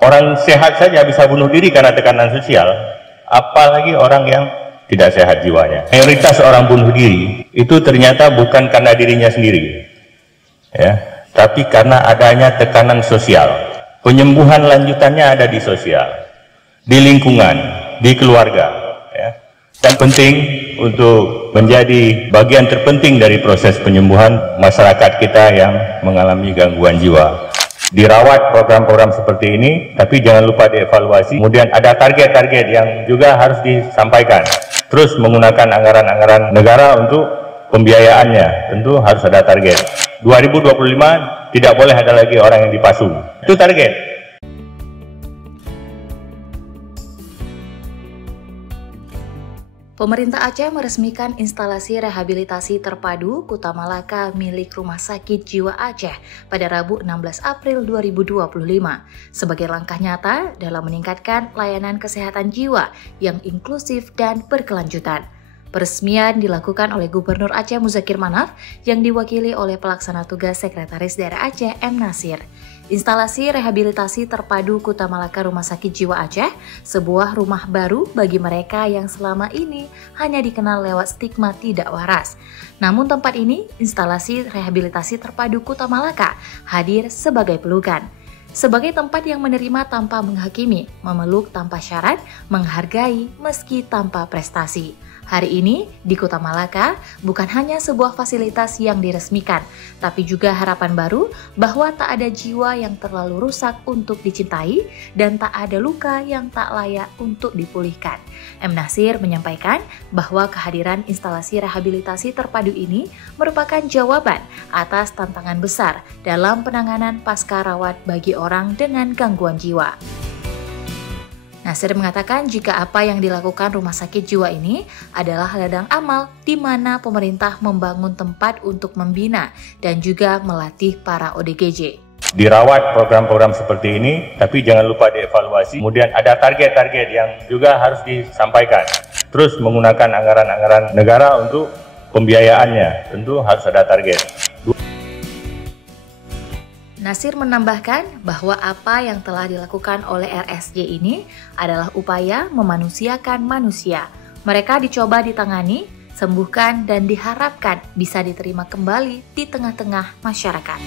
Orang sehat saja bisa bunuh diri karena tekanan sosial, apalagi orang yang tidak sehat jiwanya. Mayoritas orang bunuh diri itu ternyata bukan karena dirinya sendiri, ya, tapi karena adanya tekanan sosial. Penyembuhan lanjutannya ada di sosial, di lingkungan, di keluarga, ya. Dan penting untuk menjadi bagian terpenting dari proses penyembuhan masyarakat kita yang mengalami gangguan jiwa. Dirawat program-program seperti ini, tapi jangan lupa dievaluasi. Kemudian ada target-target yang juga harus disampaikan. Terus menggunakan anggaran-anggaran negara untuk pembiayaannya, tentu harus ada target. 2025 tidak boleh ada lagi orang yang dipasung. Itu target. Pemerintah Aceh meresmikan instalasi rehabilitasi terpadu Kuta Malaka milik Rumah Sakit Jiwa Aceh pada Rabu 16 April 2025 sebagai langkah nyata dalam meningkatkan layanan kesehatan jiwa yang inklusif dan berkelanjutan. Peresmian dilakukan oleh Gubernur Aceh Muzakir Manaf yang diwakili oleh Pelaksana Tugas Sekretaris Daerah Aceh M. Nasir. Instalasi rehabilitasi terpadu Kuta Malaka Rumah Sakit Jiwa Aceh, sebuah rumah baru bagi mereka yang selama ini hanya dikenal lewat stigma tidak waras. Namun tempat ini, instalasi rehabilitasi terpadu Kuta Malaka, hadir sebagai pelukan. Sebagai tempat yang menerima tanpa menghakimi, memeluk tanpa syarat, menghargai meski tanpa prestasi. Hari ini, di Kuta Malaka, bukan hanya sebuah fasilitas yang diresmikan, tapi juga harapan baru bahwa tak ada jiwa yang terlalu rusak untuk dicintai dan tak ada luka yang tak layak untuk dipulihkan. M. Nasir menyampaikan bahwa kehadiran instalasi rehabilitasi terpadu ini merupakan jawaban atas tantangan besar dalam penanganan pasca rawat bagi orang dengan gangguan jiwa. Nasir mengatakan jika apa yang dilakukan rumah sakit jiwa ini adalah ladang amal di mana pemerintah membangun tempat untuk membina dan juga melatih para ODGJ. Dirawat program-program seperti ini, tapi jangan lupa dievaluasi. Kemudian ada target-target yang juga harus disampaikan. Terus menggunakan anggaran-anggaran negara untuk pembiayaannya, tentu harus ada target. Nasir menambahkan bahwa apa yang telah dilakukan oleh RSJ ini adalah upaya memanusiakan manusia. Mereka dicoba ditangani, sembuhkan, dan diharapkan bisa diterima kembali di tengah-tengah masyarakat.